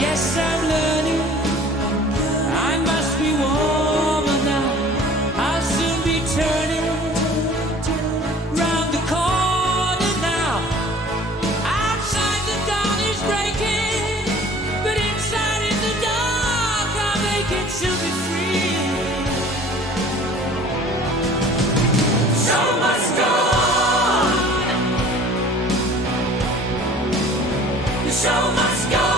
Yes, I'm learning. I must be warmer now. I'll soon be turning round the corner now. Outside the dawn is breaking, but inside in the dark I'll make it to be free. Show must go on. The show must go on.